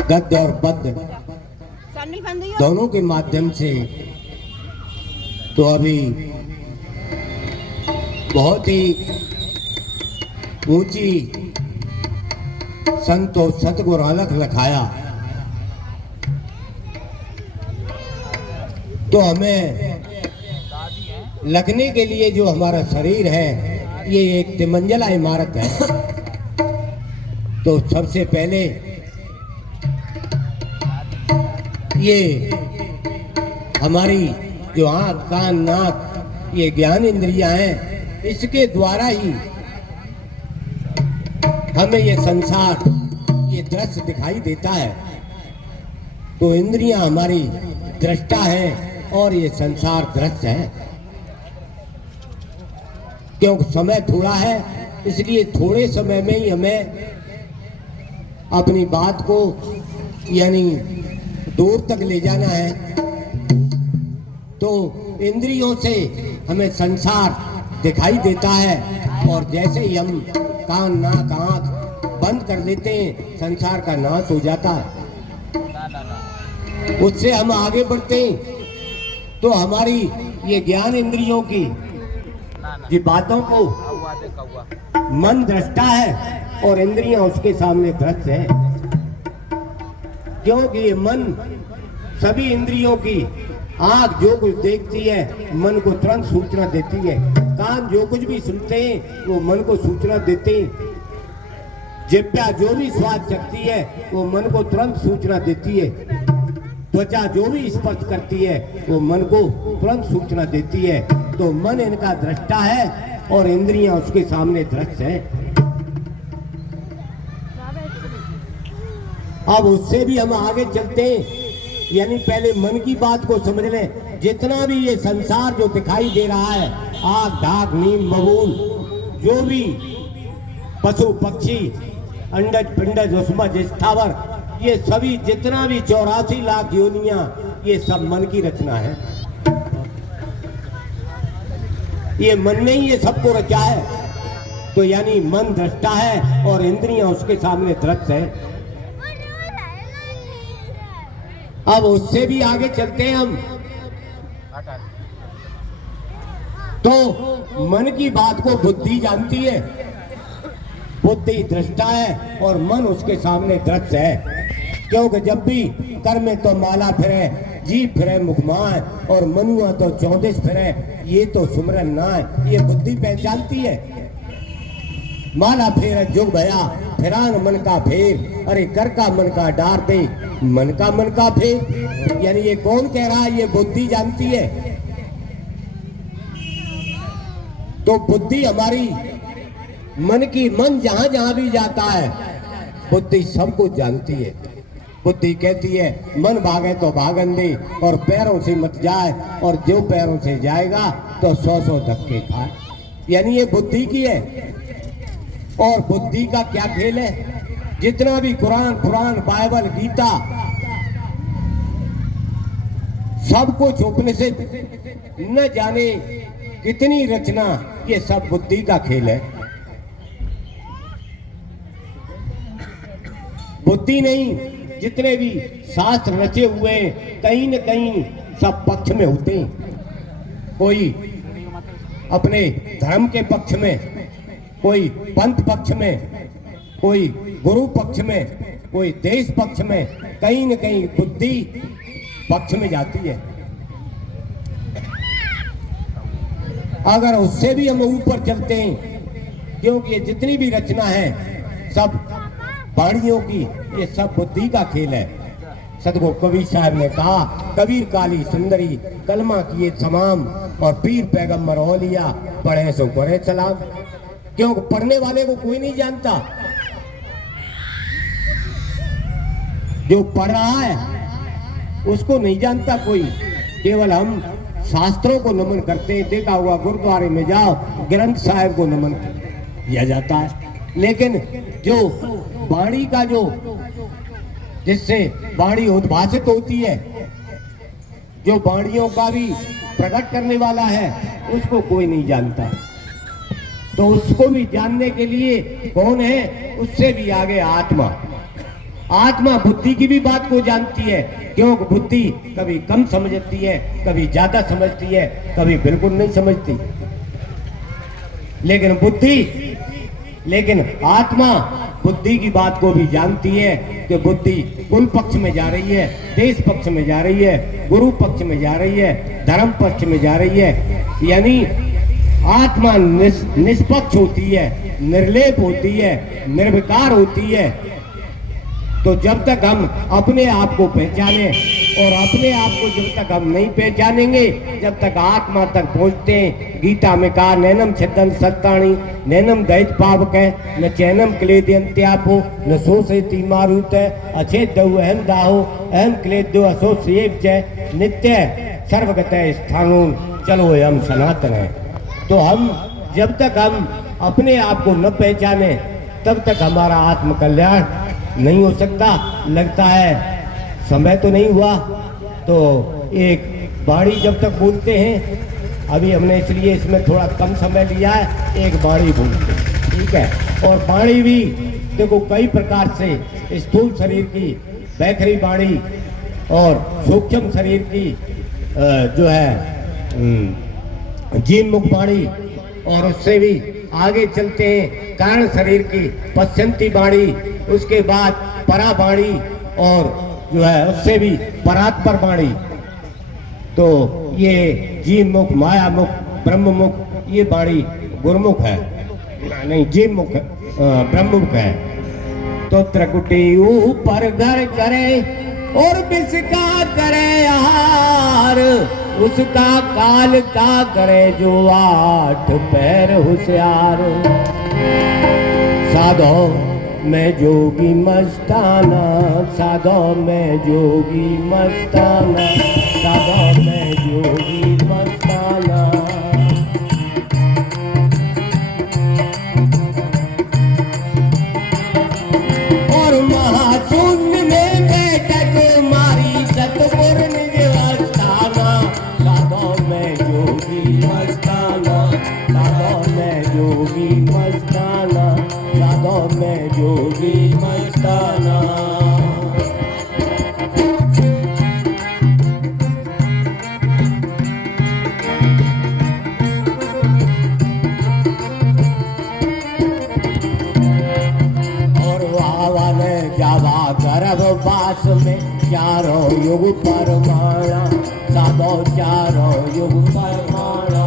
गद्य और पद्य दोनों के माध्यम से तो अभी बहुत ही ऊंची संतो सतगुरु अलख लखाया। तो हमें लगने के लिए जो हमारा शरीर है ये एक तिमंजिला इमारत है। तो सबसे पहले ये हमारी जो आँख कान नाक ये ज्ञान इंद्रियां हैं, इसके द्वारा ही हमें ये संसार ये दृश्य दिखाई देता है। तो इंद्रियां हमारी दृष्टा है और ये संसार दृश्य है। क्योंकि समय थोड़ा है इसलिए थोड़े समय में ही हमें अपनी बात को यानी दूर तक ले जाना है। तो इंद्रियों से हमें संसार दिखाई देता है और जैसे ही हम कान नाक आँख बंद कर देते हैं संसार का नाश हो जाता है। उससे हम आगे बढ़ते हैं तो हमारी ये ज्ञान इंद्रियों की ये बातों को मन दृष्टा है और इंद्रियां उसके सामने दृश्य है। क्योंकि ये मन सभी इंद्रियों की आँख जो कुछ देखती है मन को तुरंत सूचना देती है। कान जो कुछ भी सुनते हैं वो मन को सूचना देते हैं। जिह्वा जो भी स्वाद चखती है वो मन को तुरंत सूचना देती है। त्वचा जो भी स्पर्श करती है वो मन को तुरंत सूचना देती है। तो मन इनका दृष्टा है और इंद्रियां उसके सामने दृश्य है। अब उससे भी हम आगे चलते हैं, यानी पहले मन की बात को समझ लें। जितना भी ये संसार जो दिखाई दे रहा है, आग ढाक नीम बबूल जो भी पशु पक्षी अंडज पिंडज उस्मज स्थावर ये सभी जितना भी 84 लाख योनियां ये सब मन की रचना है। ये मन ने ही ये सबको रचा है। तो यानी मन दृष्टा है और इंद्रियां उसके सामने दृश्य है। अब उससे भी आगे चलते हैं हम। तो मन की बात को बुद्धि जानती है, बुद्धि दृष्टा है और मन उसके सामने दृश्य है। क्योंकि जब भी कर में तो माला फिरे जी फिरे मुखमाए और मनुआ तो 34 फिरे ये तो सुमरन ना है, ये बुद्धि पहचानती है। माला फेर जुग भया फिरान मन का फेर, अरे कर का मन का डार दे मन का फेर। यानी ये कौन कह रहा है? ये बुद्धि जानती है। तो बुद्धि हमारी मन की मन जहां जहां भी जाता है बुद्धि सब कुछ जानती है। बुद्धि कहती है मन भागे तो भागन दे और पैरों से मत जाए, और जो पैरों से जाएगा तो 100 धक्के खाए। यानी ये बुद्धि की है। और बुद्धि का क्या खेल है? जितना भी कुरान पुराण बाइबल गीता सब कुछ उपनिषद न जाने कितनी रचना, ये सब बुद्धि का खेल है। बुद्धि नहीं, जितने भी शास्त्र रचे हुए कहीं न कहीं सब पक्ष में होते हैं। कोई अपने धर्म के पक्ष में, कोई पंथ पक्ष में, कोई गुरु पक्ष में, कोई देश पक्ष में, कहीं न कहीं बुद्धि पक्ष में जाती है। अगर उससे भी हम ऊपर चलते हैं, क्योंकि ये जितनी भी रचना है सब वाणियों की, ये सब बुद्धि का खेल है। सदगुरु कबीर साहब ने कहा, कबीर काली सुंदरी कलमा किए तमाम और पीर पैगम्बर औलिया पढ़े सो पढ़े सलाम। क्योंकि पढ़ने वाले को कोई नहीं जानता, जो पढ़ रहा है उसको नहीं जानता कोई। केवल हम शास्त्रों को नमन करते हैं। देखा हुआ गुरुद्वारे में जाओ ग्रंथ साहिब को नमन किया जाता है, लेकिन जो वाणी का जो जिससे वाणी उद्भाषित होती है, जो वाणियों का भी प्रकट करने वाला है, उसको कोई नहीं जानता। तो उसको भी जानने के लिए कौन है? उससे भी आगे आत्मा। आत्मा बुद्धि की भी बात को जानती है, क्योंकि बुद्धि कभी कम समझती है, कभी ज्यादा समझती है, कभी बिल्कुल नहीं समझती। लेकिन आत्मा बुद्धि की बात को भी जानती है कि बुद्धि कुल पक्ष में जा रही है, देश पक्ष में जा रही है, गुरु पक्ष में जा रही है, धर्म पक्ष में जा रही है। यानी आत्मा निष्पक्ष होती है, निर्लेप होती है, निर्विकार होती है। तो जब तक हम अपने आप को पहचाने, और अपने आप को जब तक हम नहीं पहचानेंगे, जब तक आत्मा तक पहुंचते हैं, गीता में कहा नैनम छदन सत्ताणी नैनम दैत पावक है न चैनम क्लेद्यंत्यापो न सोसेति मारुत अच्छे दऊ अहम दाहो अहम क्लेद्यो असोसेव जय नित्य सर्वगत स्थानों चलो हम सनातन है। तो हम जब तक हम अपने आप को न पहचाने तब तक हमारा आत्म कल्याण नहीं हो सकता। लगता है समय तो नहीं हुआ, तो एक बाणी जब तक बोलते हैं, अभी हमने इसलिए इसमें थोड़ा कम समय लिया है, एक बाणी बोलते हैं, ठीक है। और बाणी भी देखो कई प्रकार से, स्थूल शरीर की बैखरी बाणी और सूक्ष्म शरीर की जो है जीव मुख बाणी, और उससे भी आगे चलते हैं कारण शरीर की पश्चंती बाणी, उसके बाद परा बाणी, और जो है उससे भी परात्पर बाणी। तो ये जीव मुख, माया मुख, ब्रह्म मुख, ये बाणी गुरुमुख है, नहीं जीव मुख ब्रह्म मुख है। तो त्रिकुटी ऊपर घर करे और बिस्का करे आहार, उसका काल का करे जो 8 पैर होशियार। साधो मैं जोगी मस्ताना, साधो मैं जोगी मस्ताना, साधो मैं जोगी मस्ताना। और महाशून्य में बैठक मारी सतपुर निज अस्थाना, साधो मैं जोगी मस्ताना, साधो मैं जोगी मस्ताना, साधो मैं जोगी मस्ताना। और वावन जावा गर्भवास में चारों युग परमाणा, साधो चारों युग परमाणा।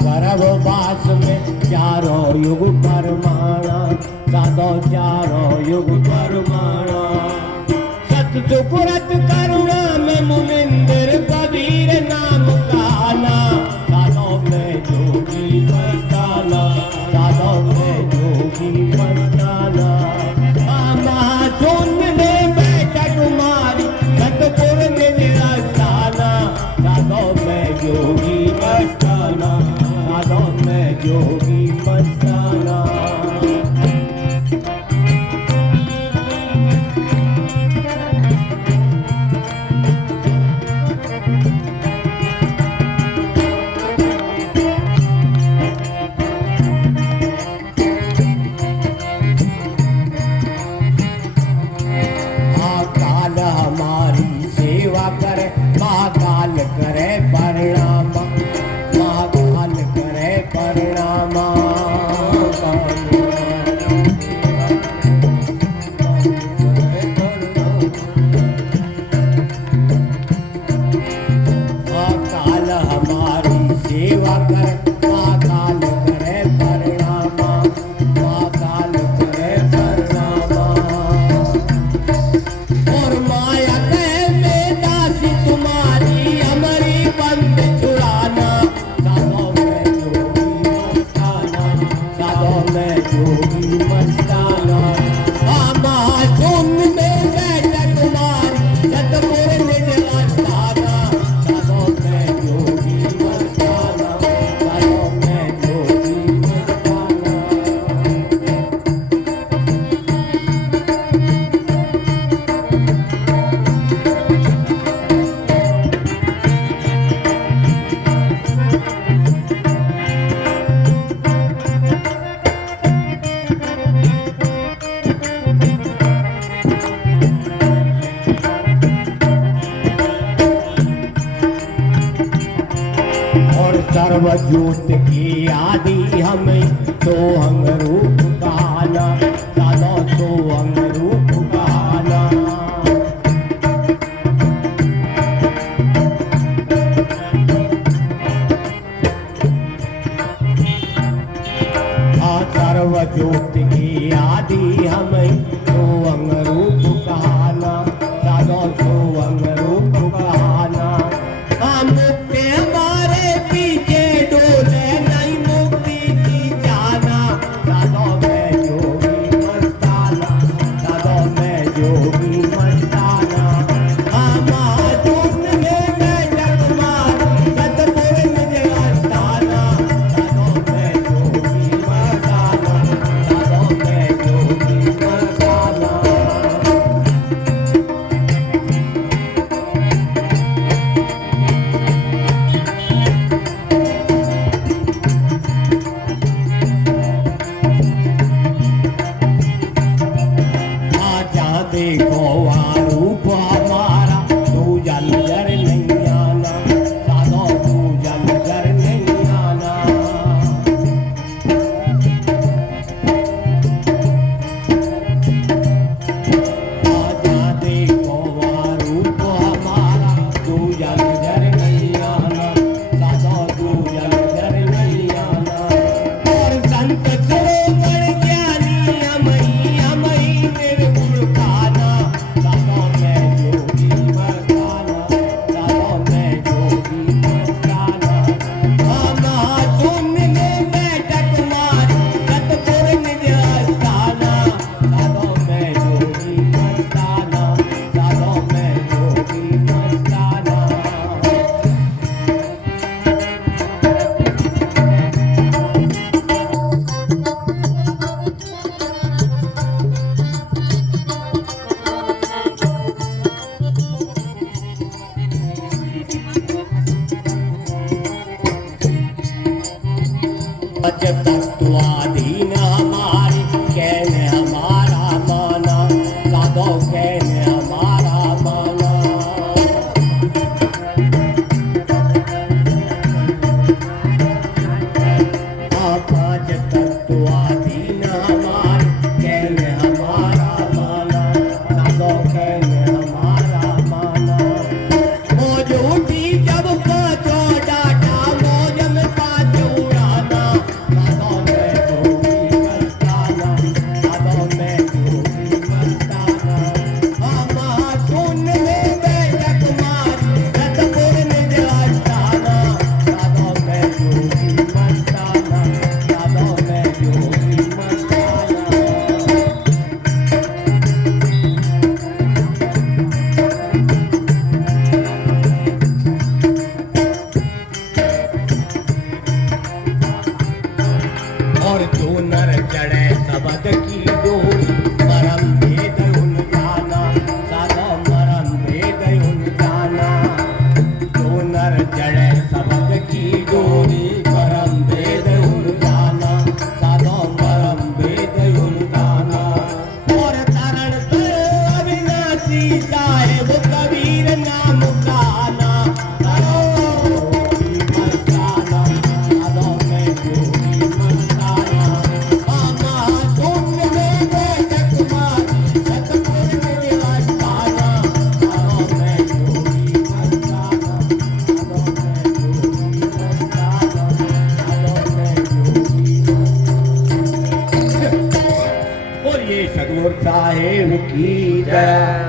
गर्भवास में चारों युग परमाणा, साधो चारों युग परमाणा। सतसुकुरत करुणा में मुनिंद्र कबीर नाम गाना, साधो में जोगी मस्ताना, साधो में जोगी मस्ताना। महाशून्य में बैठक मारी सतपुर निज अस्थाना, साधो में जोगी मस्ताना, साधो में जोगी मस्ताना। महाकाल हमारी सेवा करे, महाकाल करे परिणाम, महाकाल करे परिणाम। महाकाल हमारी सेवा करे, महाकाल करे परिणाम, महाकाल करे परिणाम। और माया कहे में दासी तुम्हारी, हमारी सर्वज्योत की आदि हमें तो अंग रूप गाना, साधो तो अंग रूप गाना। सर्वज्योत की आदि हमें तो अंग रूप गाना, साधो तो अंग रूप गाना। मुक्ति हमारे पीछे डोले नहीं मुक्ति की जाना, साधो मैं जोगी मस्ताना, साधो मैं जोगी मस्ताना। महाजून में मैं जगमार सतपुर मुझे अस्ताना, साधो मैं जोगी मस्ताना, साधो मैं जोगी मस्ताना। देखो रूप हमारा तू जलकर नहीं आना, साधो तू जलकर नहीं आना। आजा देखो रूप हमारा तू जलकर नहीं आना, साधो तू जलकर नहीं आना। और संत सरोवर ज्ञानी अमई अमई निर्गुण खाना, साधो मैं जोगी मस्ताना, साधो मैं जोगी मस्ताना। महाशून्य में बैठक मारी सतपुर निज अस्ताना, साधो मैं जोगी मस्ताना, साधो मैं जोगी मस्ताना। जब तत्वाधीन हमारी कहने हमारा माना, साधो कहने हमारा माना। पांच तत्वाधीन हमारी कहने हमारा माना, साधो कहने हमारा माना। मौज उठी जब पाँचों डाटा मौज में पाँच उड़ाना, साधो मैं जोगी मस्ताना, साधो मैं जोगी मस्ताना। महाशून्य में बैठक मारी सतपुर निज अस्ताना, साधो मैं जोगी मस्ताना, साधो मैं जोगी मस्ताना। और जो नर चढ़े सबद की डोरी, मरम भेद उन जाना, साधो मरम भेद उन जाना। जो नर चढ़े सबद की डोरी, मरम भेद उन जाना, साधो मरम भेद उन जाना। और तरण करो अविनाशी साहेब कबीर नाम गाना, साधो जोगी मस्ताना, साधो मैं जोगी मस्ताना। महाशून्य में बैठक मारी सतपुर निज अस्ताना, साधो मैं जोगी मस्ताना, साधो मैं जोगी मस्ताना, साधो मैं जोगी। बोलिए सद्गुरु साहेब की जय।